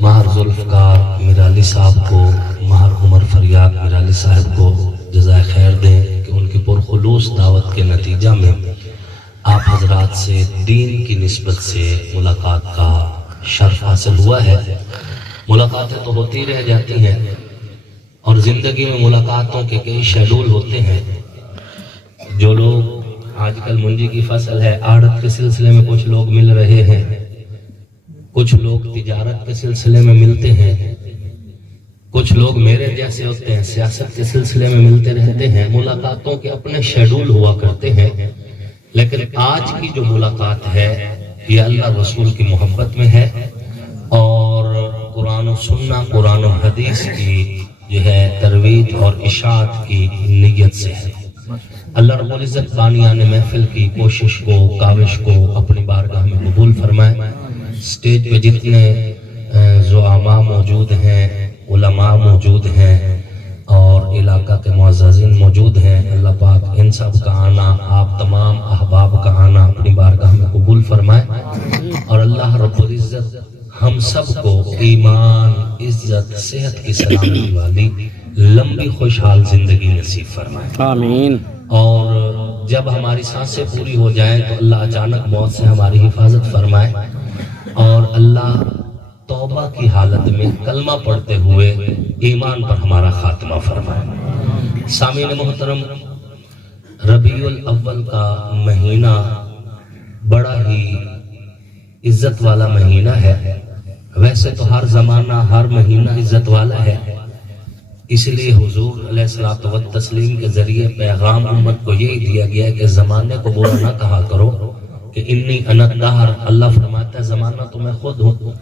ماہر ذوالفقار میرالی صاحب کو، ماہر عمر فریاد میرالی صاحب کو جزائے خیر دیں کہ ان کی پرخلوص دعوت کے نتیجہ میں آپ حضرات سے دین کی نسبت سے ملاقات کا شرف حاصل ہوا ہے۔ ملاقاتیں تو ہوتی رہ جاتی ہیں اور زندگی میں ملاقاتوں کے کئی شیڈول ہوتے ہیں۔ جو لوگ آج کل منجی کی فصل ہے، آڑت کے سلسلے میں کچھ لوگ مل رہے ہیں، کچھ لوگ تجارت کے سلسلے میں ملتے ہیں، کچھ لوگ میرے جیسے ہوتے ہیں سیاست کے سلسلے میں ملتے رہتے ہیں۔ ملاقاتوں کے اپنے شیڈول ہوا کرتے ہیں، لیکن آج کی جو ملاقات ہے یہ اللہ رسول کی محبت میں ہے اور قرآن و سنہ، قرآن و حدیث کی جو ہے ترویج اور اشاعت کی نیت سے ہے۔ اللہ رب العزت بانیان محفل کی کوشش کو، کاوش کو اپنی بارگاہ میں قبول فرمائے۔ سٹیج پہ جتنے زعماء موجود ہیں، علماء موجود ہیں اور علاقہ کے معززین موجود ہیں، اللہ پاک ان سب کا آنا، آپ تمام احباب کا آنا اپنی بارگاہ میں قبول فرمائے اور اللہ رب العزت ہم سب کو ایمان، عزت، صحت کی سلامتی والی لمبی خوشحال زندگی نصیب فرمائے، آمین۔ اور جب ہماری سانسیں پوری ہو جائیں تو اللہ اچانک موت سے ہماری حفاظت فرمائے اور اللہ توبہ کی حالت میں کلمہ پڑھتے ہوئے ایمان پر ہمارا خاتمہ فرمائے۔ سامعین محترم، ربیع الاول کا مہینہ بڑا ہی عزت والا مہینہ ہے۔ ویسے تو ہر زمانہ، ہر مہینہ عزت والا ہے، اس لیے حضور علیہ الصلوۃ والتسلیم کے ذریعے پیغام امت کو یہی دیا گیا ہے کہ زمانے کو برا نہ کہا کرو کہ انی انا الدہر۔ اللہ فرماتا ہے زمانہ تو میں خود ہوں،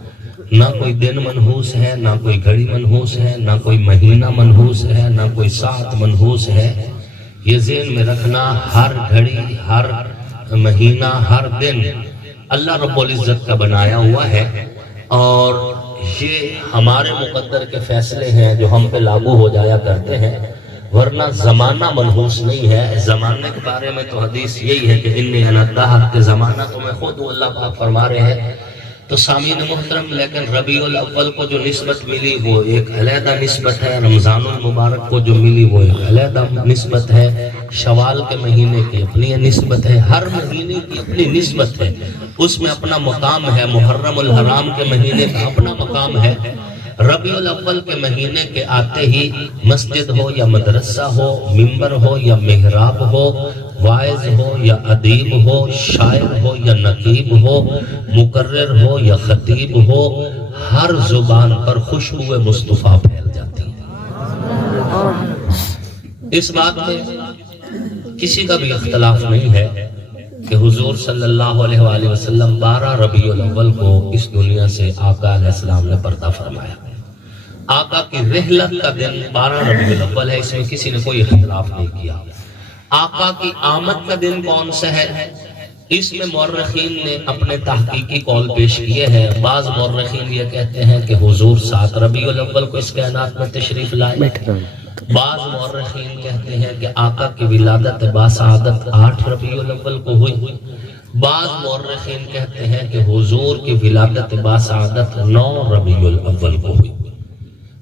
نہ کوئی دن منحوس ہے، نہ کوئی گھڑی منحوس ہے، نہ کوئی مہینہ منحوس ہے، نہ کوئی ساعت منحوس ہے۔ یہ ذہن میں رکھنا، ہر گھڑی، ہر مہینہ، ہر دن اللہ رب العزت کا بنایا ہوا ہے اور یہ ہمارے مقدر کے فیصلے ہیں جو ہم پہ لاگو ہو جایا کرتے ہیں، ورنہ زمانہ منحوس نہیں ہے۔ زمانے کے بارے میں تو حدیث یہی ہے کہ انی انا الدہر، کہ زمانہ تو میں خود ہوں، اللہ پاک فرما رہے ہیں۔ تو سامعین محترم، لیکن ربیع الاول کو جو نسبت ملی وہ ایک علیحدہ نسبت ہے، رمضان المبارک کو جو ملی وہ ایک علیحدہ نسبت ہے، شوال کے مہینے کی اپنی نسبت ہے، ہر مہینے کی اپنی نسبت ہے، اس میں اپنا مقام ہے۔ محرم الحرام کے مہینے کا اپنا مقام ہے۔ ربیع الاول کے مہینے کے آتے ہی مسجد ہو یا مدرسہ ہو، ممبر ہو یا محراب ہو، واعظ ہو یا ادیب ہو، شاعر ہو یا نقیب ہو، مقرر ہو یا خطیب ہو، ہر زبان پر خوشبو مصطفیٰ پھیل جاتی ہے۔ اس بات میں کسی کا بھی اختلاف نہیں ہے کہ حضور صلی اللہ علیہ وآلہ وسلم 12 ربیع الاول کو اس دنیا سے آقا علیہ السلام نے پردہ فرمایا۔ آقا کی رحلت کا دن 12 ربیع الاول ہے، اس میں کسی نے کوئی اختلاف نہیں کیا۔ آقا کی آمد کا دن کون سا ہے؟ اس میں مورخین نے اپنے تحقیقی قول پیش کیے ہیں۔ بعض مورخین یہ کہتے ہیں کہ حضور 7 ربیع الاول کو اس کائنات میں تشریف لائے، بعض مورخین کہتے ہیں کہ آقا کی ولادت باسعادت 8 ربیع الاول کو ہوئی، بعض مورخین کہتے ہیں کہ حضور کی ولادت باسعادت 9 ربیع الاول کو ہوئی۔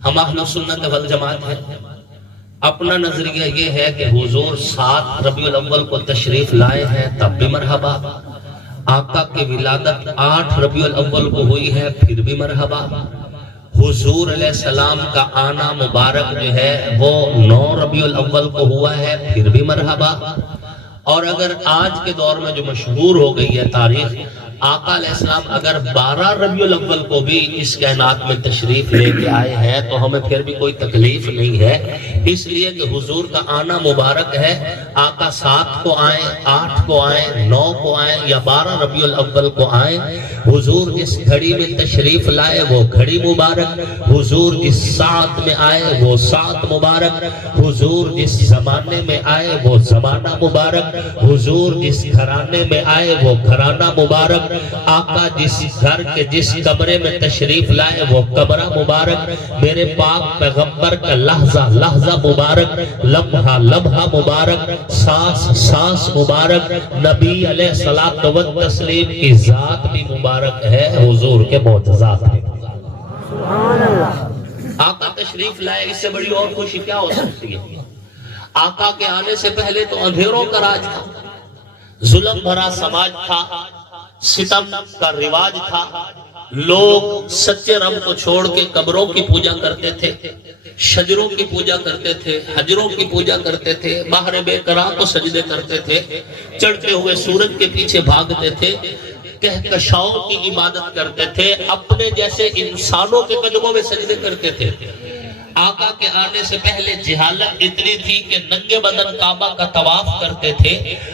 ہم اہل سنت والجماعت ہیں، اپنا نظریہ یہ ہے کہ حضور 7 ربیع الاول کو تشریف لائے ہیں تب بھی مرحبا، آقا کی ولادت 8 ربیع الاول کو ہوئی ہے پھر بھی مرحبا، حضور علیہ السلام کا آنا مبارک جو ہے وہ 9 ربیع الاول کو ہوا ہے پھر بھی مرحبا۔ اور اگر آج کے دور میں جو مشہور ہو گئی ہے تاریخ، آقا علیہ السلام اگر 12 ربیع الاول کو بھی اس کائنات میں تشریف لے کے آئے ہیں تو ہمیں پھر بھی کوئی تکلیف نہیں ہے، اس لیے کہ حضور کا آنا مبارک ہے۔ آقا 7 کو آئیں، 8 کو آئیں، 9 کو آئیں یا 12 ربیع الاول کو آئیں، حضور جس گھڑی میں تشریف لائے وہ گھڑی مبارک، حضور جس ساعت میں آئے وہ ساعت مبارک، حضور جس زمانے میں آئے وہ زمانہ مبارک، حضور جس گھرانے میں آئے وہ گھرانہ مبارک، آقا جس گھر کے جس کمرے میں تشریف لائے وہ کمرہ مبارک، میرے پاک پیغمبر کا لحظہ لحظہ مبارک، لمحہ لمحہ مبارک، سانس سانس مبارک، نبی علیہ الصلوۃ والتسلیم کی ذات بھی مبارک ہے، حضور کے معجزات ہیں۔ تشریف لائے، اس سے بڑی اور خوشی کیا ہو سکتی ہے؟ آقا کے آنے سے پہلے تو اندھیروں کا راج تھا، ظلم بھرا سماج تھا، ستم کا رواج تھا، لوگ سچے رب کو چھوڑ کے قبروں کی پوجا کرتے تھے، شجروں کی پوجا کرتے تھے، حجروں کی پوجا کرتے تھے، باہر بے قرار کو سجدے کرتے تھے، چڑھتے ہوئے سورج کے پیچھے بھاگتے تھے، کہکشاؤں کی عبادت کرتے تھے، اپنے جیسے انسانوں کے قدموں میں سجدے کرتے تھے۔ آقا کے آنے سے پہلے جہالت اتنی تھی کہ ننگے بدن کعبہ کا طواف کرتے تھے،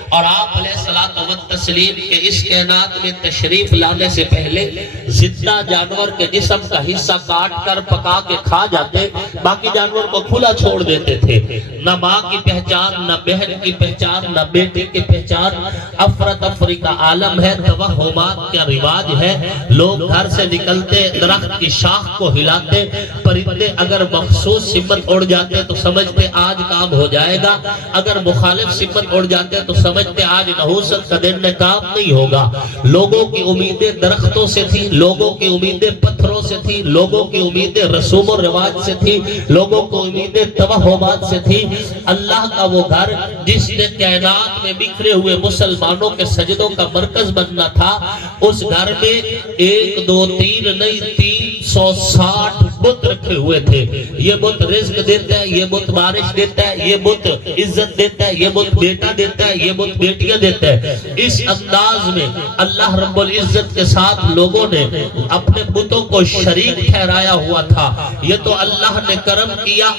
اور آپ علیہ الصلوۃ والتسلیم کے اس کائنات میں تشریف لانے سے پہلے زندہ جانور کے جسم کا حصہ کاٹ کر پکا کے کھا جاتے، باقی جانور کو کھلا چھوڑ دیتے تھے۔ نہ ماں کی پہچان، نہ بہن کی پہچان، نہ بیٹے کی پہچان، افراتفری کا عالم ہے، توہمات کا رواج ہے۔ لوگ گھر سے نکلتے درخت کی شاخ کو ہلاتے، پرندے اگر مخصوص سمت اڑ جاتے تو سمجھتے آج کام ہو جائے گا، اگر مخالف سمت اڑ جاتے تو سمجھتے آج نحوست کا دن میں کام نہیں ہوگا۔ لوگوں کی امیدیں درختوں سے تھی، لوگوں کی امیدیں پتھروں سے تھی، لوگوں کی امیدیں رسوم و رواج سے تھی، لوگوں کو امیدیں توہمات سے تھی۔ اللہ کا وہ گھر جس نے کائنات میں بکھرے ہوئے مسلمانوں کے سجدوں کا مرکز بننا تھا، اس گھر میں 1 2 3 نہیں 360 بت رکھے ہوئے تھے۔ یہ بت رزق دیتا ہے، یہ بت بارش دیتا ہے، یہ بت عزت دیتا ہے، یہ بت بیٹا دیتا ہے، یہ بت بیٹیاں دیتا ہے۔ اس انداز میں اللہ رب العزت کے ساتھ لوگوں نے اپنے بتوں کو شریک ٹھہرایا ہوا تھا۔ یہ تو اللہ نے کرم کیا،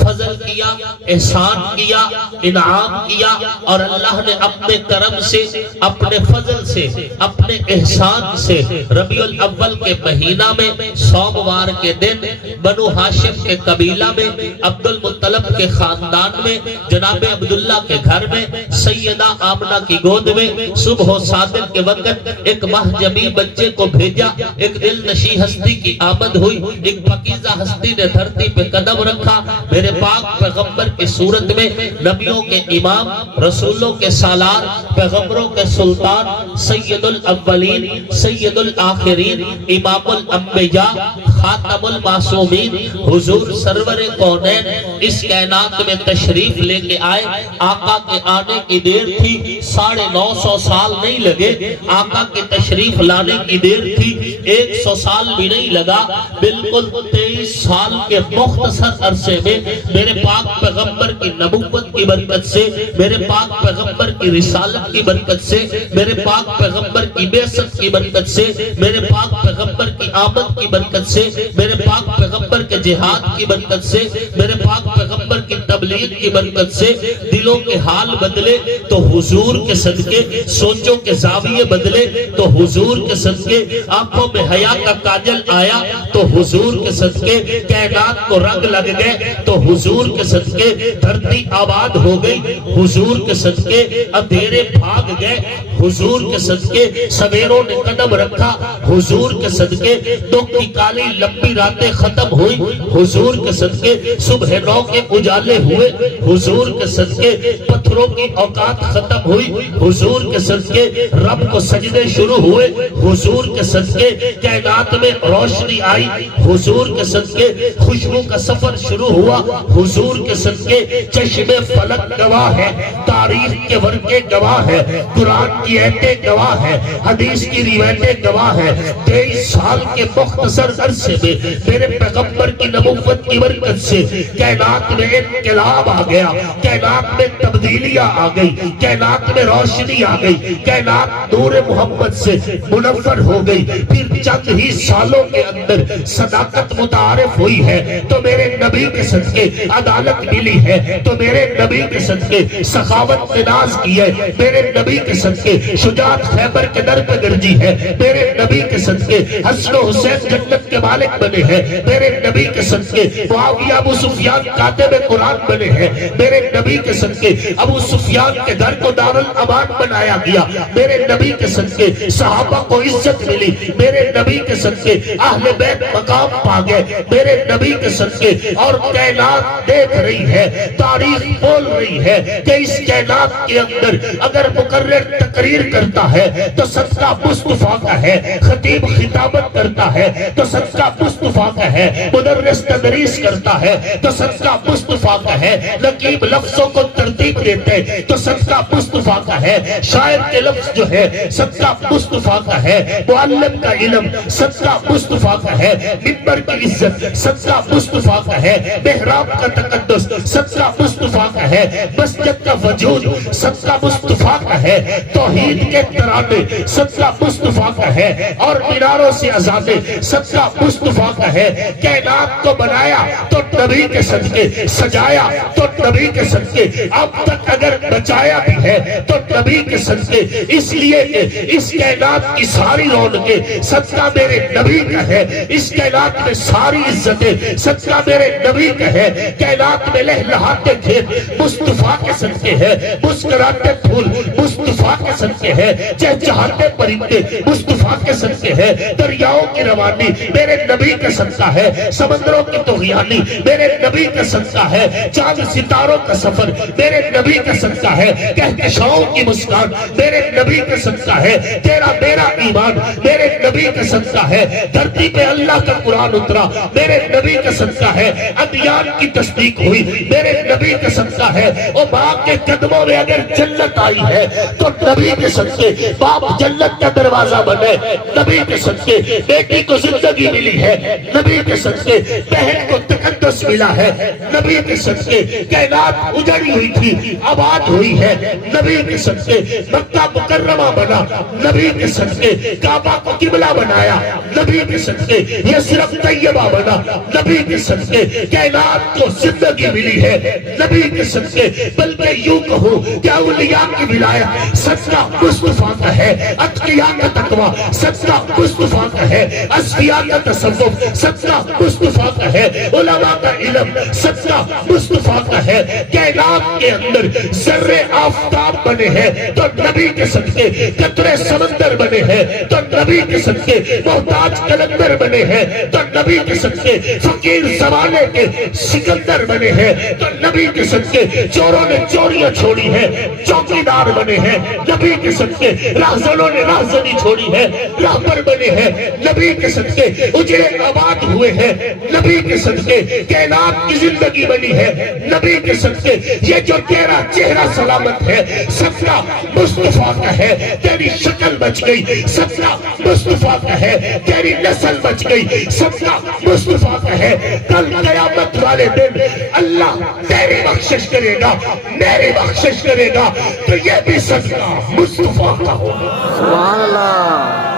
فضل کیا، احسان کیا، انعام کیا، اور اللہ نے اپنے کرم سے، اپنے فضل سے، اپنے احسان سے ربیع الاول کے مہینہ میں سوموار کے دن بنو ہاشم کے قبیلہ میں، عبد المطلب کے خاندان میں، جناب عبداللہ کے گھر میں، سیدہ آمنہ کی گود میں صبح و صادق کے وقت ایک مہجبی بچے کو بھیجا۔ ایک دل نشی ہستی کی آمد ہوئی، ایک پاکیزہ ہستی نے دھرتی پہ قدم رکھا۔ میرے پاک پیغمبر کی صورت میں نبیوں کے امام، رسولوں کے سالار، پیغمبروں کے سلطان، سید الاولین، سید الآخرین، امام الانبیاء، خاتم المعصومین، حضور سرور کونین اس کائنات میں تشریف لے کے آئے۔ آقا کے آنے کی دیر تھی، 950 سال نہیں لگے، آقا کے تشریف لانے کی دیر تھی 100 سال بھی نہیں لگا، بالکل 23 سال کے مختصر عرصے میں میرے پاک پیغمبر کی نبوت کی برکت سے، میرے پاک پیغمبر کی رسالت کی برکت سے، میرے پاک پیغمبر کی بعثت کی برکت سے، میرے پاک پیغمبر کی آمد کی برکت سے، میرے پاک پیغمبر کے جہاد کی برکت سے، میرے پاک پیغمبر کی تبلیغ کی برکت سے دلوں کے حال بدلے تو حضور کے صدقے، سوچوں کے زاویے بدلے تو حضور کے صدقے، آنکھوں میں حیا کا کاجل آیا تو حضور کے صدقے، کائنات کو رنگ لگ گئے تو حضور کے صدقے، دھرتی آباد ہو گئی حضور کے صدقے، اندھیرے بھاگ گئے حضور کے صدقے، سویروں نے قدم رکھا حضور کے صدقے، دکھ کی کالی لمبی راتیں ختم ہوئی حضور کے صدقے، صبح نو کے اجالے ہوئے حضور کے صدقے، پتھروں کی اوقات ختم ہوئی حضور کے صدقے، رب کو سجدے شروع ہوئے حضور کے صدقے، کائنات میں روشنی آئی حضور کے صدقے، خوشبو کا سفر شروع ہوا حضور کے صدقے، چشم فلک گواہ ہے، تاریخ کے ورقے گواہ ہے، قرآن کی ایتیں گواہ ہے، حدیث کی روایتیں گواہ ہے۔ 23 سال کے مختصر عرصے میں میرے پیغمبر کی نبوت کی برکت سے کائنات میں انقلاب آ گیا، کائنات میں تبدیلیاں آ گئی، کائنات میں روشنی آ گئی، کائنات نور محمد سے منور ہو گئی۔ پھر چند ہی سالوں کے اندر صداقت متعارف ہوئی ہے تو میرے نبی کے صدقے عدالت ملی ہے، تو میرے نبی کے صدقے سخاوت نے ناز کی ہے، میرے نبی کے صدقے شجاعت خیبر کے در پہ گرجی ہے، میرے نبی کے صدقے حسن و حسین جنت کے مالک بنے ہیں، میرے نبی کے صدقے معاویہ ابو سفیان کاتب قرآن بنے ہیں، میرے نبی کے صدقے ابو سفیان کے گھر کو دار الامان بنایا گیا، میرے نبی کے صدقے صحابہ کو عزت ملی، میرے نبی کے صدقے اہل بیت مقام پا گئے، میرے نبی کے صدقے، اور کائنات دیکھ رہی ہے، تاریخ بول رہی ہے کہ اس کائنات کے اندر اگر مقرر تقریر کرتا ہے تو صدقہ مصطفیٰ کا ہے، خطیب خطابت کرتا ہے تو صدقہ مصطفیٰ کا ہے، مدرس مدرس تدریس کرتا ہے تو صدقہ مصطفیٰ کا ہے، نقیب لفظوں کو ترتیب دیتے تو صدقہ مصطفیٰ کا ہے، شاعر کے لفظ جو ہے صدقہ مصطفیٰ کا ہے، معلم کا علم صدقہ مصطفیٰ کا ہے، منبر کی عزت صدقہ مصطفیٰ کا ہے، محراب کا تقدس صدقہ مصطفیٰ کا ہے، مسجد کا وجود صدقہ مصطفیٰ کا ہے، توحید کے ترانے صدقہ مصطفیٰ کا ہے، اور میناروں سے آزادے صدقہ مصطفیٰ کا ہے۔ کائنات کو بنایا تو نبی کے صدقے، سجایا تو نبی کے صدقے، اب تک اگر بچایا بھی ہے تو نبی کے صدقے، اس لیے کہ اس کائنات کی ساری رونقیں صدقہ میرے نبی کا ہے، اس کائنات میں ساری عزتیں صدقہ میرے نبی کا ہے، کائنات میں لہلہاتے کھیت مصطفیٰ کے صدقے ہے، مسکراتے پھول مصطفیٰ کے صدقے ہے، چہچہاتے پرندے مصطفیٰ کے صدقے ہے، دریاؤں کی روانی میرے نبی کا صدقہ ہے، سمندروں کی طغیانی میرے نبی کا صدقہ ہے، چاند ستاروں کا سفر میرے نبی کا صدقہ ہے، کہکشاؤں کی مسکان میرے نبی کا صدقہ ہے، تیرا میرا ایمان میرے نبی کا صدقہ ہے، دھرتی پہ اللہ کا قرآن اترا میرے نبی کا صدقہ ہے، ادیان کی تصدیق ہوئی میرے نبی کا صدقہ ہے، اور ماں کے قدموں میں اگر جنت آئی ہے تو نبی کے صدقے، باپ جنت کا دروازہ بنے نبی کے صدقے، بیٹی کو زندگی ملی ہے نبی کے صدقے، بہن کو تقدس ملا ہے نبی کے صدقے، کائنات اجڑی ہوئی تھی آباد ہوئی ہے نبی کے صدقے، مکہ مکرمہ بنا نبی کے صدقے، کعبہ کو قبلہ بنایا نبی کے صدقے، یثرب طیبہ بنا نبی کے صدقے، کائنات کو زندگی ملی ہے نبی کے صدقے، بلکہ یوں کہوں کہ اولیاء کی ولایت صدقہ مصطفیٰ کا ہے، اتقیاء کا تقوی صدقہ مصطفیٰ کا ہے، اصفیاء کا تصوف صدقہ مصطفیٰ کا ہے، علماء کا علم صدقہ مصطفیٰ کا ہے، کائنات کے اندر ذرے آفتاب بنے ہیں تو نبی کے صدقے، قطرے سمندر بنے ہیں تو نبی کے صدقے، محتاج قلندر بنے ہیں تو نبی کے صدقے، فقیر زمانے کے سکندر بنے ہیں تو نبی کے صدقے، چوروں نے چوریاں چھوڑی ہیں چوکیدار بنے ہیں نبی کے صدقے، راہزنوں نے راہزنی چھوڑی ہے راہبر بنے ہیں نبی کے صدقے، اجڑے آباد ہوئے ہیں نبی کے صدقے، کائنات کی زندگی بنی ہے نبی کے صدقے، یہ جو تیرا چہرہ سلامت ہے صدقہ مصطفیٰ کا ہے، تیری شکل بچ گئی صدقہ مصطفیٰ کا ہے، تیری نسل بچ گئی صدقہ مصطفیٰ کا ہے، کل قیامت والے دن اللہ تیری بخشش کرے گا میری بخشش کرے گا تو یہ بھی صدقہ مصطفیٰ کا ہوگا۔ سبحان اللہ۔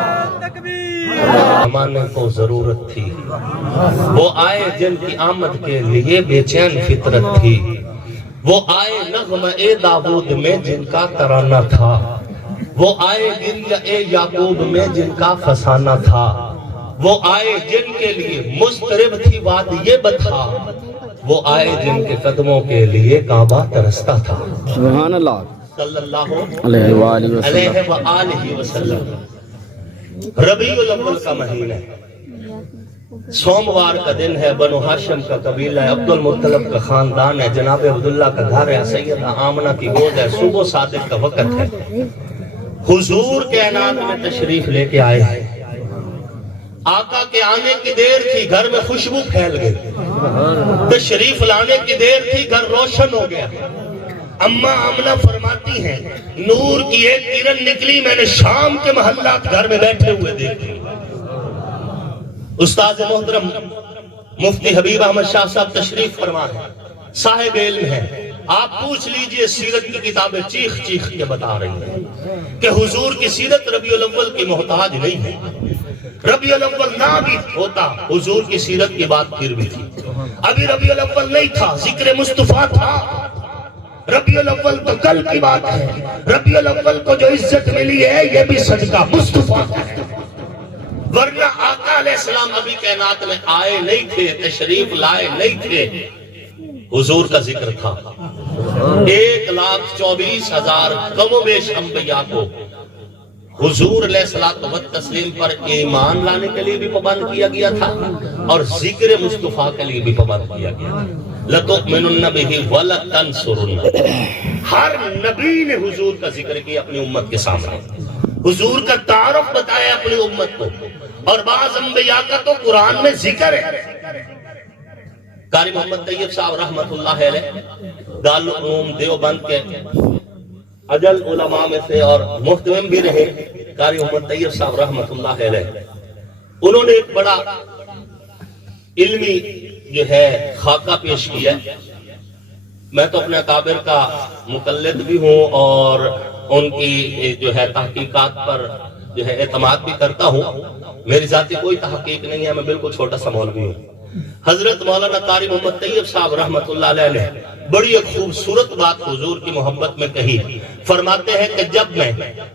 زمانے کو ضرورت تھی، وہ آئے جن کی آمد کے لیے بے چین فطرت تھی، وہ آئے نغمہ داود میں جن کا ترانہ تھا، وہ آئے گریہ یعقوب میں جن کا فسانہ تھا، وہ آئے جن کے لیے مضطرب تھی وادی بطحا، وہ آئے جن کے قدموں کے لیے کعبہ ترستا تھا۔ سبحان اللہ صلی اللہ علیہ وسلم۔ ربیع الاول کا مہینہ ہے، سوموار کا دن ہے، بنو ہاشم کا قبیلہ ہے، عبد المطلب کا خاندان ہے، جناب عبداللہ کا گھر ہے، سیدہ آمنہ کی گود ہے، صبح صادق کا وقت ہے، حضور کائنات میں تشریف لے کے آئے ہیں، آقا کے آنے کی دیر تھی گھر میں خوشبو پھیل گئی، تشریف لانے کی دیر تھی گھر روشن ہو گیا۔ اماں آمنہ فرماتی ہیں نور کی ایک کرن نکلی، میں نے شام کے محلات گھر میں بیٹھے ہوئے دیکھے۔ استاد محترم مفتی حبیب احمد شاہ صاحب تشریف فرما ہے، صاحب علم ہے، آپ پوچھ لیجئے سیرت کی کتابیں چیخ چیخ کے بتا رہی ہیں کہ حضور کی سیرت ربیع الاول کی محتاج نہیں ہے۔ ربیع الاول نہ بھی ہوتا حضور کی سیرت کی بات پھر بھی تھی، ابھی ربیع الاول نہیں تھا، ذکر مصطفیٰ تھا۔ ربیع الاول تو کل کی بات ہے، ربیع الاول کو جو عزت ملی ہے یہ بھی صدقہ مصطفیٰ کا ہے، ورنہ آقا علیہ السلام ابھی کائنات میں آئے نہیں تھے، تشریف لائے نہیں تھے، حضور کا ذکر تھا۔ 1,24,000 کم و بیش انبیاء کو حضور علیہ الصلوۃ والتسلیم پر ایمان لانے کے لیے بھی پابند کیا گیا تھا اور ذکر مصطفیٰ کے لیے بھی پابند کیا گیا تھا۔ لَتُؤْمِنُنَّ بِهِ وَلَتَنْصُرُنَّ، ہر نبی نے حضور کا ذکر کیا اپنی امت کے سامنے، حضور کا تعارف بتایا اپنی امت کو، اور بعض انبیاء کا تو قرآن میں ذکر ہے، قاری محمد طیب صاحب رحمت اللہ علیہ دارالعلوم دیوبند کے اجل علماء میں سے اور محتمم بھی رہے قاری محمد طیب صاحب رحمت اللہ علیہ. انہوں نے ایک بڑا علمی جو ہے خاکہ پیش کیا. میں تو اپنے اکابر کا مقلد بھی ہوں اور ان کی جو ہے تحقیقات پر جو ہے اعتماد بھی کرتا ہوں. میری ذاتی کوئی تحقیق نہیں ہے، میں بالکل چھوٹا سا مولوی ہوں. حضرت مولانا قاری محمد طیب صاحب رحمت اللہ علیہ نے بڑی ایک خوبصورت بات حضور کی محبت میں کہی. فرماتے ہیں کہ جب میں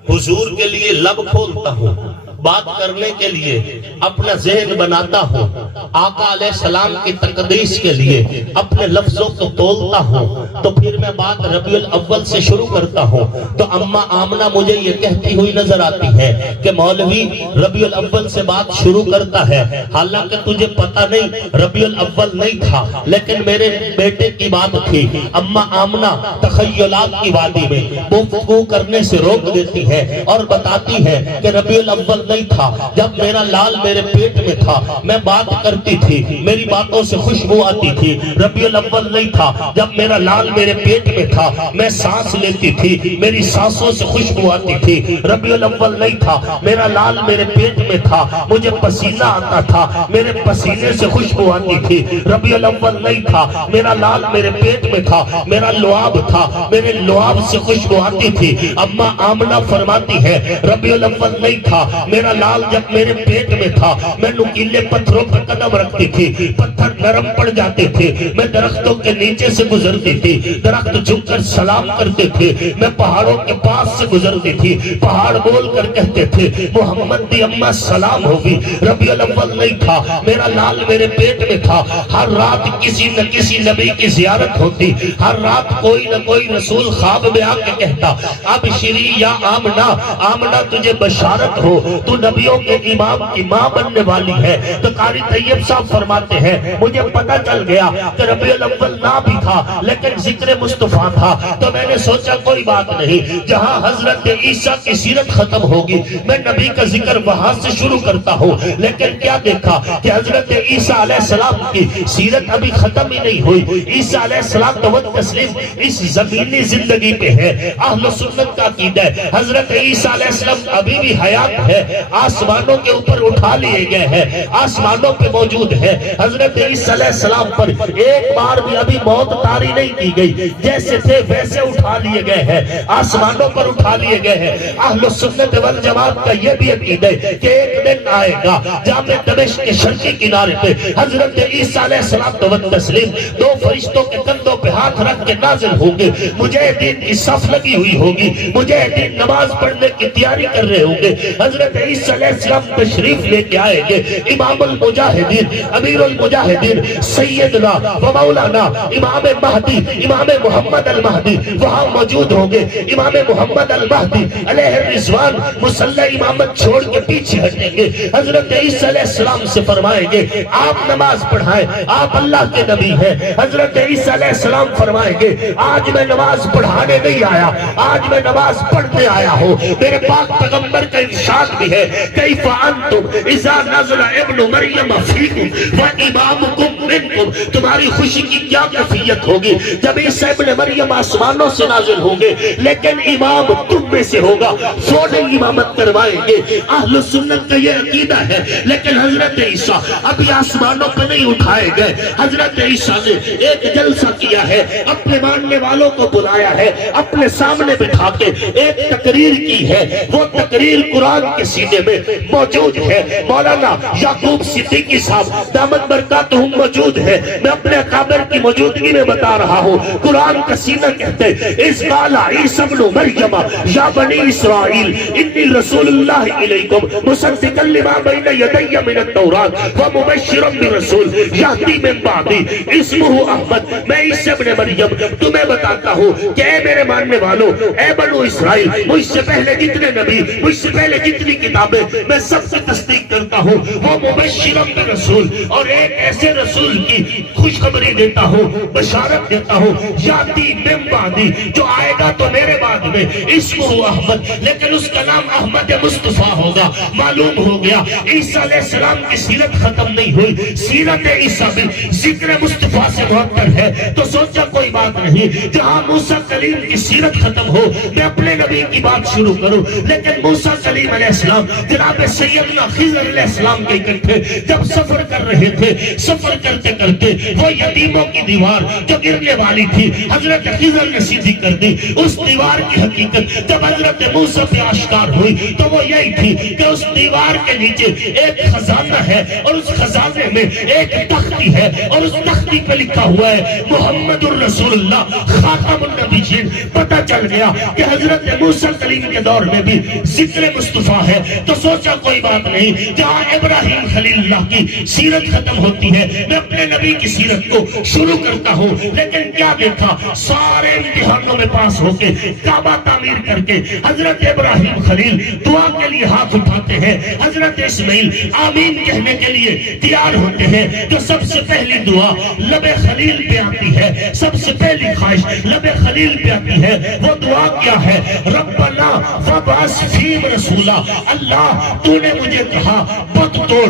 حضور کے لیے لب کھولتا ہوں، بات کرنے کے لیے اپنا ذہن بناتا ہوں، آقا علیہ السلام کی تقدیس کے لیے اپنے لفظوں کو تولتا ہوں، تو پھر میں بات ربیع الاول سے شروع کرتا ہوں تو اماں آمنہ مجھے یہ کہتی ہوئی نظر آتی ہے کہ مولوی ربیع الاول سے بات شروع کرتا ہے، حالانکہ تجھے پتہ نہیں ربیع الاول نہیں تھا، لیکن میرے بیٹے کی بات تھی. اماں آمنہ تخیلات کی وادی میں گفتگو کرنے سے روک دیتی ہے اور بتاتی ہے کہ ربیع الاول نہیں تھا، جب میرا لال میرے پیٹ میں تھا میں بات کرتی تھی، میری باتوں سے خوشبو آتی تھی. ربیع الاول نہیں تھا، جب میرا لال میرے پیٹ میں تھا میں سانس لیتی تھی، میری سانسوں سے خوشبو آتی تھی. ربیع الاول نہیں تھا، میرا لال میرے پیٹ میں تھا، مجھے پسینہ آتا تھا، میرے پسینے سے خوشبو آتی تھی. ربیع الاول نہیں تھا، میرا لال میرے پیٹ میں تھا، میرا لعاب تھا، میرے لعاب سے خوشبو آتی تھی. اماں آمنہ فرماتی ہے ربیع الاول نہیں تھا، میرا لال جب میرے پیٹ میں تھا میں نکیلے پتھروں پر قدم رکھتی تھی، پتھر نرم پڑ جاتے تھے، میں درختوں کے نیچے سے گزرتی تھی، درخت جھک کر سلام کرتے تھے، میں پہاڑوں کے پاس سے گزرتی تھی، پہاڑ بول کر کہتے تھے محمد دی اماں سلام ہوگی. ربیع الاول نہیں تھا، میرا لال میرے پیٹ میں تھا، ہر رات کسی نہ کسی نبی کی زیارت ہوتی، ہر رات کوئی نہ کوئی رسول خواب میں آ کے کہتا اب شری یا آمنہ، آمنہ تجھے بشارت ہو، تو نبیوں کے امام کی ماں بننے والی ہے. تو قاری طیب صاحب فرماتے ہیں مجھے پتہ چل گیا کہ ربیع الاول نہ بھی تھا لیکن ذکر مصطفیٰ تھا، تو میں نے سوچا کوئی بات نہیں، جہاں حضرت عیسیٰ کی سیرت ختم ہوگی میں نبی کا ذکر وہاں سے شروع کرتا ہوں. لیکن کیا دیکھا کہ حضرت عیسیٰ علیہ السلام کی سیرت ابھی ختم ہی نہیں ہوئی. عیسیٰ علیہ السلام تو تسلیم اس زمینی زندگی پہ ہے. اہل سنت کا عقیدہ ہے حضرت عیسیٰ علیہ السلام ابھی بھی حیات ہے، آسمانوں کے اوپر اٹھا لیے گئے ہیں، آسمانوں پہ موجود ہے. حضرت عیسیٰ علیہ السلام پر ایک بار بھی ابھی موت طاری نہیں کی گئی، جیسے تھے ویسے اٹھا لیے گئے ہیں، آسمانوں پر اٹھا لیے گئے ہیں. اہل سنت والجماعت کا یہ بھی عقیدہ ہے کہ ایک دن آئے گا جامع دمشق کے شرقی کنارے پہ حضرت عیسیٰ علیہ السلام تسلیم دو فرشتوں کے کندھوں پہ ہاتھ رکھ کے نازل ہوں گے، مجاہدین کی صف لگی ہوئی ہوگی، مجاہدین نماز پڑھنے کی تیاری کر رہے ہوں گے. حضرت عیسیٰ علیہ السلام تشریف لے کے آئیں گے، امام المجاہدین امیر المجاہدین سیدنا و مولانا امام مہدی امام محمد المہدی وہاں موجود ہوں گے. امام محمد المہدی علیہ الرضوان مصلی امامت چھوڑ کے پیچھے ہٹیں گے. حضرت عیسیٰ علیہ السلام سے فرمائیں گے آپ نماز پڑھائیں، آپ اللہ کے نبی ہیں. حضرت عیسیٰ علیہ السلام فرمائیں گے آج میں نماز پڑھانے نہیں آیا، آج میں نماز پڑھنے آیا ہوں. میرے پاک پیغمبر کا ارشاد بھی ہے کیف انتم اذا نزل ابن مریم فیکم و امامکم منکم، تمہاری خوشی کی کیا کیفیت ہوگی جب عیسیٰ ابن مریم آسمانوں سے نازل ہوں گے لیکن امام تم میں سے ہوگا، سونے امامت کروائیں گے. اہل سنت کا یہ عقیدہ ہے. لیکن حضرت عیسیٰ ابھی آسمانوں پہ نہیں اٹھائے گئے. حضرت عیسیٰ نے ایک جلسہ کیا ہے، اپنے ماننے والوں کو بلایا ہے، اپنے سامنے بٹھا کے ایک تقریر کی ہے. وہ تقریر قرآن کے سینے میں موجود ہے. مولانا یعقوب صدیقی صاحب دامت برکاتہم موجود ہے. میں اپنے اکابر کی موجودگی میں بتا رہا ہوں. قرآن کا سینہ کہتے ہیں اذ قال عیسی ابن مریم یا بنی اسرائیل انی رسول اللہ الیکم مصدقا لما بین یدی من التوراۃ ومبشرا برسول یأتی من بعدی اسمہ احمد. میں عیسی ابن مریم تمہیں بتاتا ہوں کہ اے میرے ماننے والوں، اے بنو اسرائیل، مجھ سے پہلے جتنے نبی، مجھ سے پہلے جتنی کتابیں، میں سب کی تصدیق کرتا ہوں. وہ مبشرا برسول، اور ایک ایسے رسول کی خوشخبری دیتا ہوں، بشارت دیتا ہوں ہوں یاتی من بعدی، جو آئے گا تو میرے بعد میں، اسمہ احمد، لیکن اس کا نام احمد مصطفیٰ ہوگا۔ معلوم ہو گیا عیسیٰ علیہ السلام کی سیرت ختم نہیں ہوئی، سیرت عیسیٰ بھی ذکر مصطفیٰ سے معطر ہے۔ تو سوچا کوئی بات نہیں، جہاں موسیٰ کلیم کی سیرت ختم ہو میں اپنے نبی کی بات شروع کروں، لیکن موسیٰ کلیم علیہ السلام جناب سیدنا خضر علیہ السلام کے اکٹھے جب سفر کر رہے تھے، سفر کرتے کرتے وہ یتیموں کی دیوار جو گرنے والی تھی حضرت خضر نے سیدھی کر دی۔ اس دیوار کی حقیقت جب حضرت موسیٰ پہ آشکار ہوئی تو وہ یہی تھی کہ اس دیوار کے نیچے ایک خزانہ ہے، اور اس خزانے میں ایک تختی ہے، اور اس تختی پہ لکھا ہوا ہے محمد الرسول اللہ خاتم النبیین۔ پتہ چل گیا کہ حضرت موسیٰ کلیم کے دور میں بھی ذکر مصطفیٰ ہے۔ تو سوچا کوئی بات نہیں، جہاں ابراہیم خلیل اللہ کی سیرت ختم ہوتی ہے میں اپنے نبی کی سیرت کو شروع کرتا ہوں، لیکن کیا دیکھا، سارے امتحانوں میں پاس ہو کے کعبہ تعمیر کر کے حضرت ابراہیم خلیل دعا کے لیے ہاتھ اٹھاتے ہیں، حضرت اسماعیل آمین کہنے کے لیے تیار ہوتے ہیں۔ جو سب سے پہلی دعا لب خلیل پہ آتی ہے، سب سے پہلی خواہش لب خلیل پہ آتی ہے، وہ دعا کیا ہے؟ ربنا فبعث فیہم رسولا، اللہ تو نے مجھے کہا بت توڑ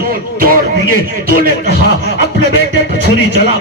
دیے، تو نے کہا اپنے بیٹے پہ چھری چلا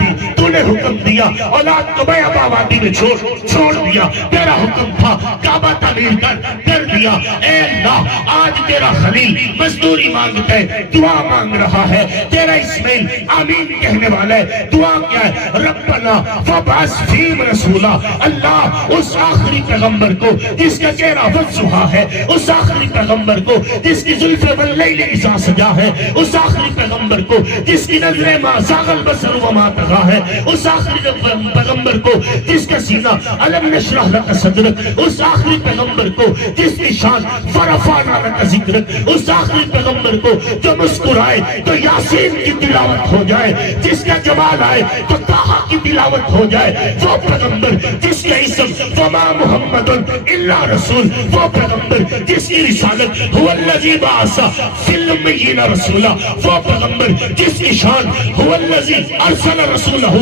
دی، تو نے حکم دیا اولاد کو بیعہ آبادی میں چھوڑ دیا، تیرا حکم تھا کعبہ تعمیر کر دیا۔ اے اللہ آج تیرا خلیل مزدوری مانگتا ہے، دعا مانگ رہا ہے، تیرا اسماعیل آمین کہنے والا ہے، دعا کیا ہے؟ ربنا فبعث فیہم رسولا، اللہ اس آخری پیغمبر کو جس کا چہرہ والضحیٰ ہے، اس آخری پیغمبر کو جس کی زلف واللیل اذا سجا ہے، اس آخری پیغمبر کو جس کی نظر ما زاغ البصر وما طغیٰ ہے، اس آخری پیغمبر کو جس کا سینہ الم نشرح لک صدرک، اس آخری پیغمبر کو جس کی شان ورفعنا لک ذکرک، اس آخری پیغمبر کو جو مسکرائے تو یاسین کی تلاوت ہو جائے، جس کا جمال آئے تو طٰہٰ کی تلاوت ہو جائے، وہ پیغمبر جس کے اسم وما محمد الا رسول، وہ پیغمبر جس کی رسالت هو الذی بعث فی الامیین رسولا، وہ پیغمبر جس کی شان هو الذی ارسل رسولہ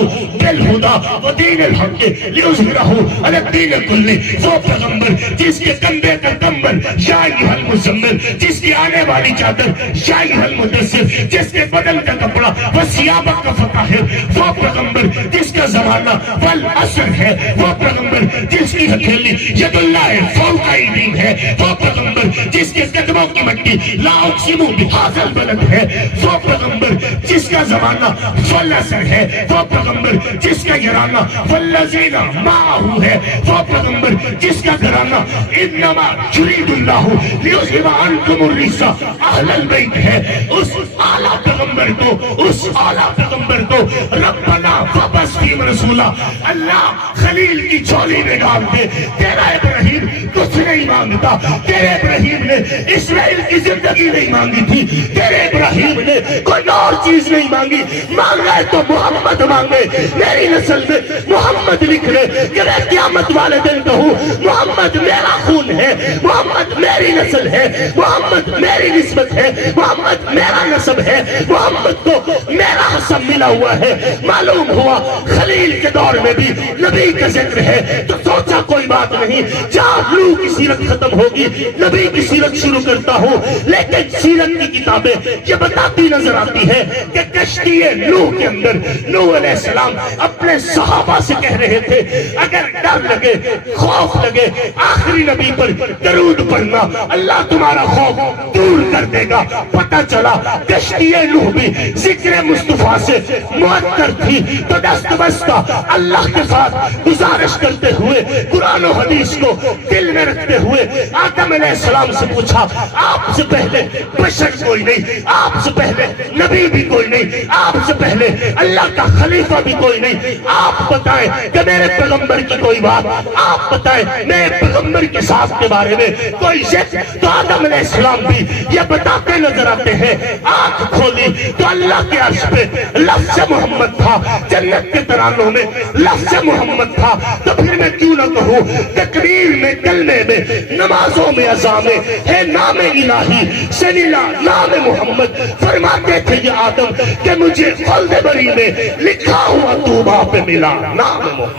بالہدی ودین الحق لیظہرہ علی الدین کلہ، وہ پیغمبر جس کے کندھے کا کمبل یا ایھا المزمل، جس کی آنے والی چادر یا ایھا المدثر، جس کے بدن کا کپڑا وثیابک فطہر، وہ پیغمبر جس کا زمانہ والعصر ہے، وہ پیغمبر جس کی ہتھیلی ید اللہ فوق ایدیہم ہے، وہ پیغمبر جس کے قدموں کی مٹی لا اقسم بہذا البلد ہے، وہ پیغمبر جس کا زمانہ والعصر ہے، وہ پیغمبر جس کا گھرانہ والذین معہ ہے، وہ پیغمبر جس کا گھرانہ انما یرید اللہ لیذھب عنکم الرجس اہل البیت ہے، اس اعلیٰ پیغمبر کو، اس اعلیٰ پیغمبر کو ربنا فبعث فیہم رسولا، اللہ خلیل کی چولی میں ڈال دے۔ تیرا ابراہیم کچھ نہیں مانگتا، تیرے ابراہیم نے اسرائیل کی زندگی نہیں مانگی تھی، تیرے ابراہیم نے کوئی اور چیز نہیں مانگی، مانگا ہے تو محمد مانگے، میری نسل میں محمد لکھ لے کہ میں قیامت والے دن کہوں محمد میرا خون ہے، محمد میری نسل ہے، محمد میری نسبت ہے، محمد میرا نسب ہے، محمد کو میرا حسب ملا ہوا ہے۔ معلوم ہوا خلیل کے دور میں بھی نبی کا ذکر ہے، تو سوچا کوئی بات نہیں، جہاں نوح کی سیرت ختم ہوگی نبی کی سیرت شروع کرتا ہوں، لیکن سیرت کی کتابیں یہ بتاتی نظر آتی ہے کہ کشتی نوح کے اندر نوح علیہ السلام اپنے صحابہ سے کہہ رہے تھے اگر ڈر لگے خوف لگے آخری نبی پر درود پڑھنا، اللہ تمہارا خوف دور کر دے گا۔ پتہ چلا کشتی نوح بھی ذکر مصطفیٰ سے معطر تھی، تو دست بستہ اللہ کے ساتھ گزارش کرتے ہوئے قرآن و حدیث کو دل میں رکھتے ہوئے آدم علیہ السلام سے پوچھا آپ سے پہلے بشر کوئی نہیں، آپ سے پہلے نبی بھی کوئی نہیں، آپ سے پہلے اللہ کا خلیفہ بھی کوئی نہیں، آپ بتائیں کہ میرے پیغمبر کی کوئی بات، آپ بتائیں میرے پیغمبر کے ساتھ کے بارے میں کوئی ذکر۔ تو آدم علیہ السلام بھی یہ بتاتے نظر آتے ہیں، آنکھ کھولی تو اللہ کے عرش پہ لفظ محمد تھا، جنت کے ترانوں میں لفظ محمد تھا، تو پھر میں کیوں نہ کہوں تکبیر میں کلمے میں نمازوں میں اذان میں ہے نام الہی سے نام محمد۔ فرماتے تھے یہ آدم کہ مجھے قل خلد بری میں لکھا ہوا طوبا پہ ملا نام محمد.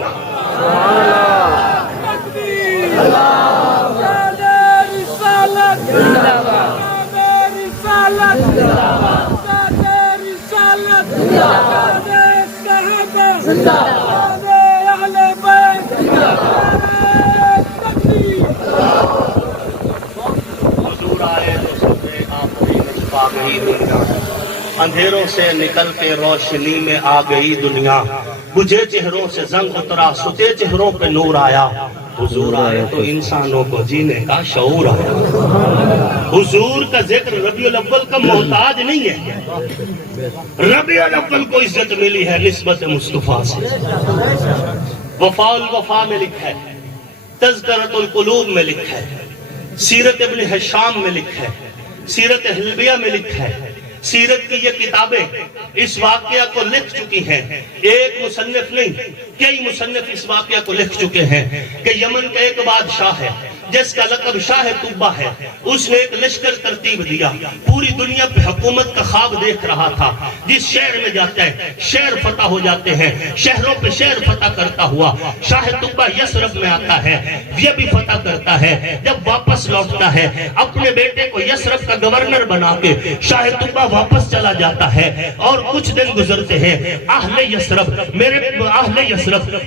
حضور آئے تو سبے آخری نشف آ گئی دنیا, اندھیروں سے نکل کے روشنی میں آ گئی دنیا, بجھے چہروں سے زنگ اترا ستے چہروں پہ نور آیا. حضور آئے تو انسانوں کو جینے کا شعور آیا. حضور کا ذکر ربیع الاول کا محتاج نہیں ہے. ربیع الاول کو عزت ملی ہے نسبت مصطفیٰ سے. وفاء الوفا میں لکھا ہے, تذکرۃ القلوب میں لکھا ہے, سیرت ابن حشام میں لکھا ہے, سیرت حلبیہ میں لکھا ہے. سیرت کی یہ کتابیں اس واقعہ کو لکھ چکی ہیں. ایک مصنف نہیں, کئی مصنف اس واقعہ کو لکھ چکے ہیں کہ یمن کا ایک بادشاہ ہے جس کا لقب شاہ طوبہ ہے. اس نے ایک لشکر ترتیب دیا, پوری دنیا پہ حکومت کا خواب دیکھ رہا تھا. جس شہر میں جاتا ہے شہر فتح ہو جاتے ہیں, شہروں پہ شہر فتح کرتا ہوا شاہ طوبہ یثرب میں آتا ہے, یہ بھی فتح کرتا ہے. جب واپس لوٹتا ہے اپنے بیٹے کو یثرب کا گورنر بنا کے شاہ طوبہ واپس چلا جاتا ہے. اور کچھ دن گزرتے ہیں, اہل یثرب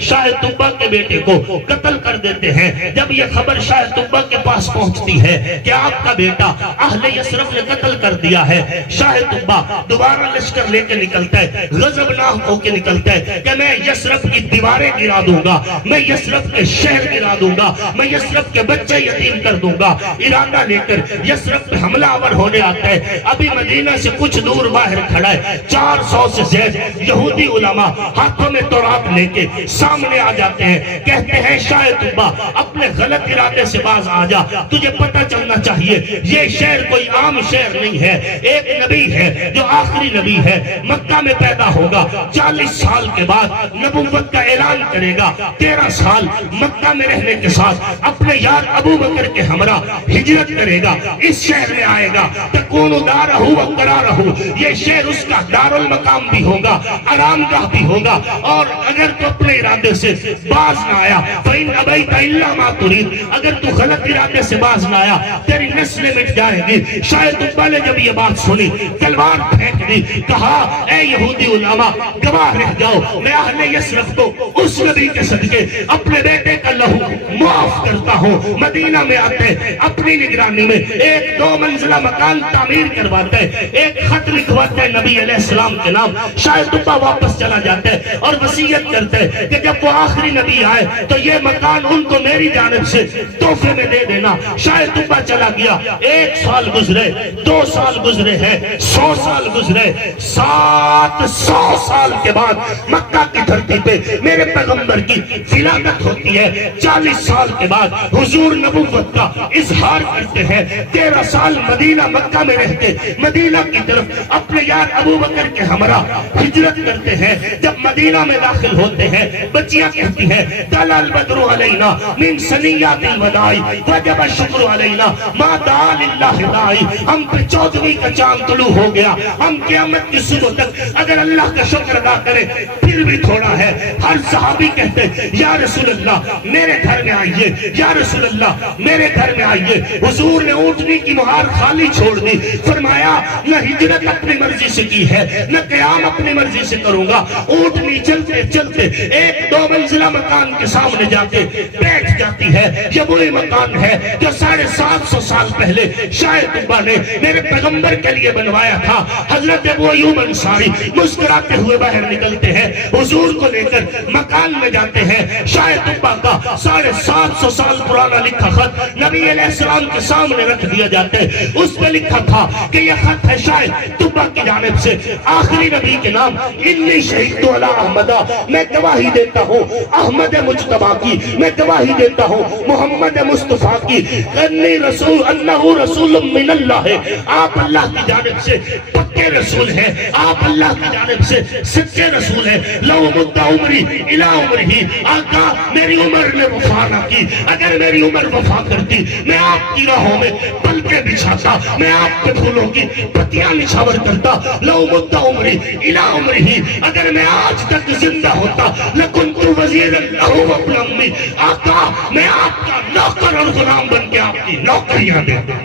شاہ طوبہ کے بیٹے کو قتل کر دیتے ہیں. جب یہ خبر شاہ طوبہ کے پاس پہنچتی ہے کہ آپ کا بیٹا اہل یثرب نے قتل کر دیا ہے, شاہ طوبہ دوبارہ لشکر لے کے نکلتا ہے, غضبناک ہو کے نکلتا ہے کہ میں یثرب کی دیواریں گرا دوں گا, میں یثرب کے شہر گرا دوں گا, میں یثرب کے بچے یتیم کر دوں گا. ارادہ لے کر یثرب پہ حملہ آور ہونے آتا ہے. ابھی مدینہ سے کچھ دور باہر کھڑا ہے, 400 سے زیادہ یہودی علماء ہاتھوں میں تورات لے کے سامنے آ جاتے ہیں. کہتے ہیں شاہ طوبہ اپنے غلط ارادے سے باز آ جا, تجھے پتہ چلنا چاہیے یہ شہر کوئی عام شہر نہیں ہے. ایک نبی ہے جو آخری نبی ہے, مکہ میں پیدا ہوگا, 40 سال کے بعد نبوت کا اعلان کرے گا, 13 سال مکہ میں رہنے کے ساتھ اپنے یار ابو بکر کے ہمراہ ہجرت کرے گا. اس شہر میں آئے گا, تکون دارہ و قرارہ, یہ شہر اس کا دار المقام بھی ہوگا, آرام گاہ بھی ہوگا. اور اگر تو اپنے ارادے سے باز نہ آیا فَإِنْ أَبَيْتَ إِلَّا مَا تُرِيدُ, اگر تو غلط ارادے سے باز نہ آیا تیری نسلیں مٹ جائیں گی. شاہ طوبہ نے جب یہ بات سنی تلوار پھینک دی, کہا اے یہودی علماء گواہ رہ جاؤ, میں اہل یثرب کو اس نبی کے صدقے اپنے بیٹے کا لہو معاف کرتا ہوں. مدینہ میں آتے اپنی نگرانی میں ایک 2 منزلہ مکان تعمیر کرواتے ہیں, ایک خط لکھواتے ہیں نبی علیہ السلام کے نام. شاہ طوبہ واپس چلا جاتا ہے اور وصیت کرتے ہیں کہ جب وہ آخری نبی آئے تو یہ مکان ان کو میری جانب سے تحفے میں دے دینا. شاہ طوبہ چلا گیا, 1 سال گزرے, 2 سال گزرے ہیں, 100 سال گزرے, 700 سال کے بعد مکہ کی دھرتی پہ میرے پیغمبر کی ولادت ہوتی ہے. 40 سال کے بعد حضور نبوت کا اظہار کرتے ہیں. 13 سال مدینہ مکہ میں رہتے, مدینہ کی طرف اپنے یار ابو بکر کے ہمراہ ہجرت کرتے ہیں. جب مدینہ میں داخل ہوتے ہیں بچیاں کہتی ہیں طلع البدر علینا من ثنیات الوداع وجب الشکر علینا ما دعا للہ داعی. ہم پہ 14ویں کا چاند طلوع ہو گیا, ہم قیامت کی صبح تک اگر اللہ کا شکر ادا کریں پھر بھی تھوڑا ہے. ہر صحابی کہتے یا رسول اللہ میرے گھر میں آئیے, یا رسول اللہ میرے گھر میں آئیے. حضور نے اونٹنی کی مہار خالی چھوڑ دی, فرمایا نہ ہجرت اپنی مرضی سے کی ہے نہ قیام اپنی مرضی سے کروں گا. اونٹنی چلتے چلتے 1-2 منزلہ مکان کے سامنے جا کے بیٹھ جاتی ہے. یہ وہی مکان ہے جو 750 سال پہلے شاہ طوبہ نے میرے پیغمبر کے لیے بنوایا تھا. حضرت ابو ایوب انصاری مسکراتے ہوئے باہر نکلتے ہیں, حضور کو لے کر مکان میں جاتے ہیں. شاہ طوبہ کا 750 سال پرانا لکھا خط نبی علیہ السلام کے سامنے رکھ دیا جاتا ہے. اس پہ لکھا تھا کہ یہ خط ہے شاہ طوبہ کی جانب سے آخری نبی کے نام, انی شہید علی احمدہ, میں گواہی دیتا ہوں احمد مجتبیٰ کی, میں گواہی دیتا ہوں محمد مصطفیٰ کی, انہ رسول من اللہ ہے, آپ اللہ کی جانب سے پکے پکے رسول ہیں, آپ اللہ کی جانب سے سچے رسول ہیں. لو مدہ عمری الى عمرہی, آقا میری عمر نے وفا نہ کی, اگر میری عمر وفا کرتی میں آپ کی راہوں میں پلکیں بچھاتا, میں آپ کے پھولوں کی پتیاں نچھاور کرتا. لو مدہ عمری الى عمرہی, اگر میں آج تک زندہ ہوتا لکنت وزیرا لہو وابن امی, آقا میں آپ کا نوکر اور غلام بن کے آپ کی نوکریاں دیتا.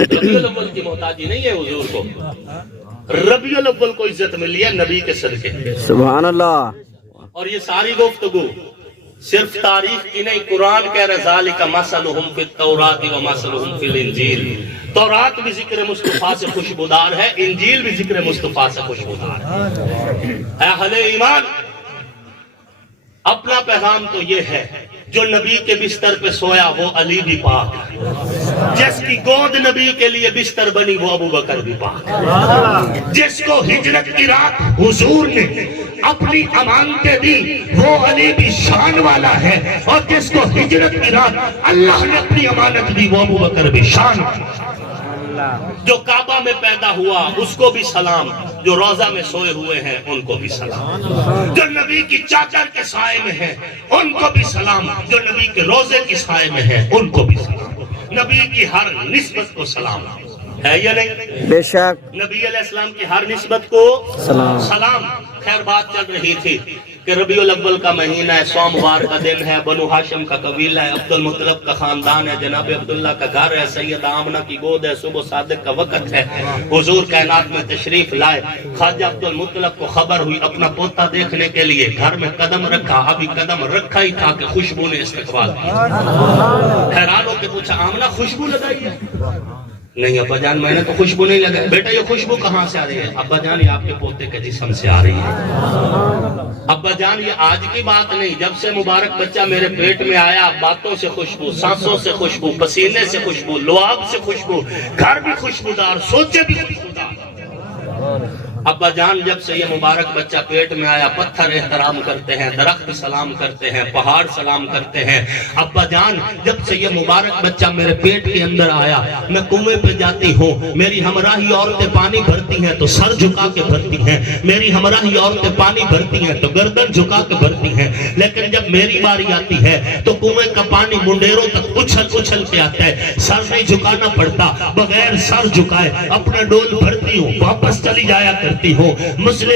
ربیع الاول کی محتاجی نہیں ہے حضور کو, ربیع الاول کو عزت ملی ہے نبی کے صدقے. سبحان اللہ. اور یہ ساری گفتگو صرف تاریخ کی نہیں, قرآن کہہ رہا ذالک مثلہم فی التوراۃ و مثلہم فی الانجیل. تورات بھی ذکر مصطفیٰ سے خوشبودار ہے, انجیل بھی ذکر مصطفیٰ سے خوشبودار ہے. اے اہل ایمان, اپنا پیغام تو یہ ہے, جو نبی کے بستر پہ سویا وہ علی بھی پاک, جس کی گود نبی کے لیے بستر بنی وہ ابو بکر بھی پاک, جس کو ہجرت کی رات حضور نے اپنی امانتیں دی وہ علی بھی شان والا ہے, اور جس کو ہجرت کی رات اللہ نے اپنی امانت دی وہ ابو بکر بھی شان. جو کعبہ میں پیدا ہوا اس کو بھی سلام, جو روضہ میں سوئے ہوئے ہیں ان کو بھی سلام, جو نبی کی چادر کے سائے میں ہیں ان کو بھی سلام, جو نبی کے روضے کی سائے میں ہیں ان کو بھی سلام. نبی کی ہر نسبت کو سلام ہے یا نہیں؟ بے شک. نبی علیہ السلام کی ہر نسبت کو سلام. خیر بات چل رہی تھی کہ ربیع الاول کا مہینہ ہے, سوموار کا دن ہے, بنو ہاشم کا قبیلہ ہے, عبد المطلب کا خاندان ہے, جناب عبداللہ کا گھر ہے, سیدہ آمنہ کی گود ہے, صبح صادق کا وقت ہے, حضور کائنات میں تشریف لائے. خواجہ عبد المطلب کو خبر ہوئی, اپنا پوتا دیکھنے کے لیے گھر میں قدم رکھا, ابھی قدم رکھا ہی تھا کہ خوشبو نے استقبال کیا. حیران ہو کے پوچھا آمنہ خوشبو لگائی ہے؟ نہیں ابا جان میں نے تو خوشبو نہیں لگائی. بیٹا یہ خوشبو کہاں سے آ رہی ہے؟ ابا جان یہ آپ کے پوتے کے جسم سے آ رہی ہے. ابا جان یہ آج کی بات نہیں, جب سے مبارک بچہ میرے پیٹ میں آیا باتوں سے خوشبو, سانسوں سے خوشبو, پسینے سے خوشبو, لعاب سے خوشبو, گھر بھی خوشبودار, سوچے بھی خوشبودار. ابا جان جب سے یہ مبارک بچہ پیٹ میں آیا پتھر احترام کرتے ہیں, درخت سلام کرتے ہیں, پہاڑ سلام کرتے ہیں. ابا جان جب سے یہ مبارک بچہ میرے پیٹ کے اندر آیا میں کنویں پہ جاتی ہوں, میری ہمراہی عورتیں پانی بھرتی ہیں تو سر جھکا کے بھرتی ہیں, میری ہمراہی عورتیں پانی بھرتی ہیں تو گردن جھکا کے بھرتی ہیں, لیکن جب میری باری آتی ہے تو کنویں کا پانی منڈیروں تک اچھل اچھل کے آتا ہے, سر نہیں جھکانا پڑتا, بغیر سر جھکائے اپنا ڈول بھرتی ہوں, واپس چلی جایا کرتی ہوں. مسئلے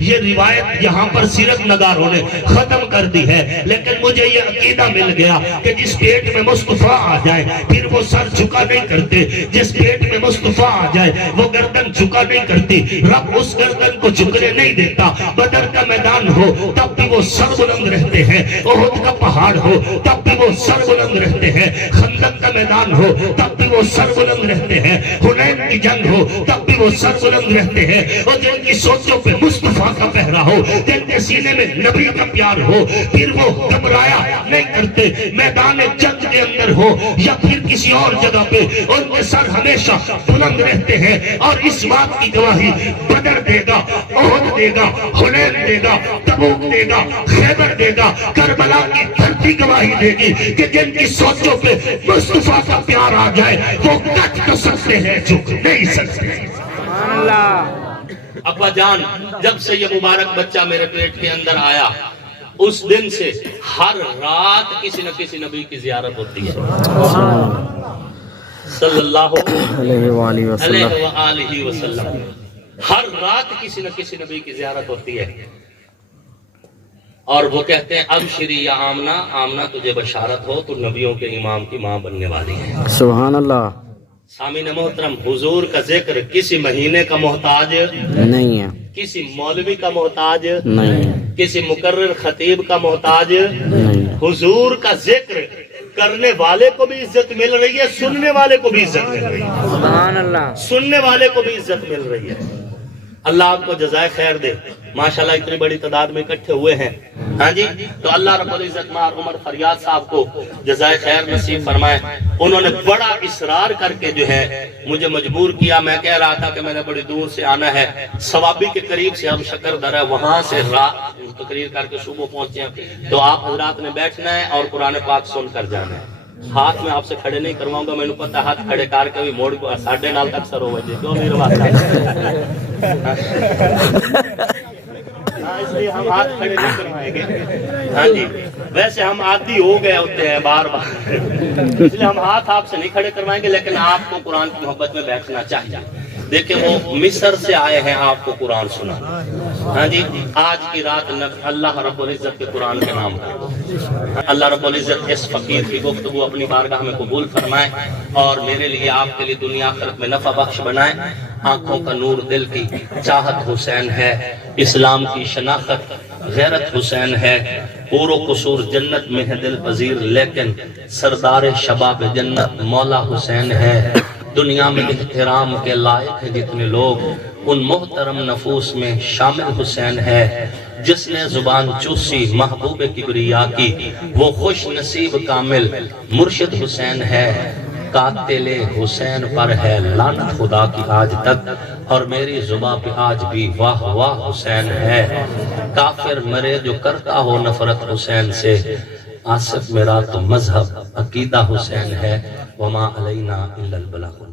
یہ روایت یہاں پر سیرت نگاروں نے ختم کر دی ہے, لیکن مجھے یہ عقیدہ مل گیا کہ جس پیٹ میں مصطفیٰ آ جائے پھر وہ سر جھکا نہیں کرتے, جس پیٹ میں مصطفیٰ آ جائے وہ گردن جھکا نہیں کرتی. رب اس گردن کو جھکنے نہیں دیتا. بدر کا میدان ہو تب بھی وہ سر بلند رہتے ہیں, احد کا پہاڑ ہو تب بھی وہ سر بلند رہتے ہیں, خندق کا میدان ہو تب بھی وہ سر بلند رہتے ہیں, حنین کی جنگ ہو تب بھی وہ سر بلند رہتے ہیں. اور جن کی سوچوں پہ مصطفیٰ کا پہرا ہو, جن کے سینے میں نبی کا پیار ہو, پھر وہ گھبرایا نہیں کرتے. میدان جنگ کے اندر ہو یا پھر کسی اور جگہ پہ ان کے سر ہمیشہ بلند رہتے ہیں. اور اس بات کی گواہی بدر دے گا, احد دے گا, حنین دے گا, تبوک دے گا, خیبر دے گا, کربلا کی دھرتی گواہی دے گی کہ جن کی سوچوں پہ مصطفیٰ کا پیار آ جائے وہ کٹ تو سکتے ہیں, جھک نہیں سکتے. ابا جان جب سے یہ مبارک بچہ میرے پیٹ کے اندر آیا اس دن سے ہر رات کسی نہ کسی نبی کی زیارت ہوتی ہے صلی اللہ علیہ وسلم. ہر رات کسی نہ کسی نبی کی زیارت ہوتی ہے, اور وہ کہتے ہیں ابشری یا آمنہ, آمنہ تجھے بشارت ہو تو نبیوں کے امام کی ماں بننے والی ہے. سبحان اللہ. سامعین محترم, حضور کا ذکر کسی مہینے کا محتاج نہیں ہے, کسی مولوی کا محتاج نہیں ہے, کسی مقرر خطیب کا محتاج نہیں ہے. حضور کا ذکر کرنے والے کو بھی عزت مل رہی ہے, سننے والے کو بھی عزت مل رہی ہے. سبحان اللہ. سننے والے کو بھی عزت مل رہی ہے. اللہ آپ کو جزائے خیر دے. ماشاءاللہ اتنی بڑی تعداد میں اکٹھے ہوئے ہیں. ہاں جی, تو اللہ رب العزت مار عمر فریاد صاحب کو جزائے خیر نصیب فرمائے. انہوں نے بڑا اصرار کر کے جو ہے مجھے مجبور کیا. میں کہہ رہا تھا کہ میں نے بڑی دور سے آنا ہے, ثوابی کے قریب سے ہم شکر در ہے, وہاں سے تقریر کر کے صبح پہنچے ہیں, تو آپ حضرات نے بیٹھنا ہے اور قرآن پاک سن کر جانا ہے. ہاتھ میں آپ سے کھڑے نہیں کرواؤں گا، میں نے پتا ہاتھ کھڑے کر کے بھی موڑ کو 9:30 تک سر ہو بجے کیوں میرے بات اس لیے ہم ہاتھ کھڑے نہیں کروائیں گے. ہاں جی ویسے ہم عادی ہو گئے ہوتے ہیں بار بار، اس لیے ہم ہاتھ آپ سے نہیں کھڑے کروائیں گے، لیکن آپ کو قرآن کی محبت میں بیٹھنا چاہیے. دیکھیں وہ مصر سے آئے ہیں آپ کو قرآن سنا. ہاں جی آج کی رات اللہ رب العزت کے قرآن کے نام پر اللہ رب العزت اس فقیر کی گفتگو اپنی بارگاہ میں قبول فرمائے اور میرے لیے آپ کے لیے دنیا آخرت میں نفع بخش بنائے. آنکھوں کا نور دل کی چاہت حسین ہے، اسلام کی شناخت غیرت حسین ہے، پور و قصور جنت میں ہے دل پذیر، لیکن سردار شباب جنت مولا حسین ہے. دنیا میں احترام کے لائق ہے جتنے لوگ، ان محترم نفوس میں شامل حسین ہے. جس نے زبان چوسی محبوب کبریا کی، وہ خوش نصیب کامل مرشد حسین ہے. قاتل حسین پر ہے لعنت خدا کی آج تک، اور میری زباں پہ آج بھی واہ واہ حسین ہے. کافر مرے جو کرتا ہو نفرت حسین سے، آصف میرا تو مذہب عقیدہ حسین ہے. وما علینا الا البلاغ.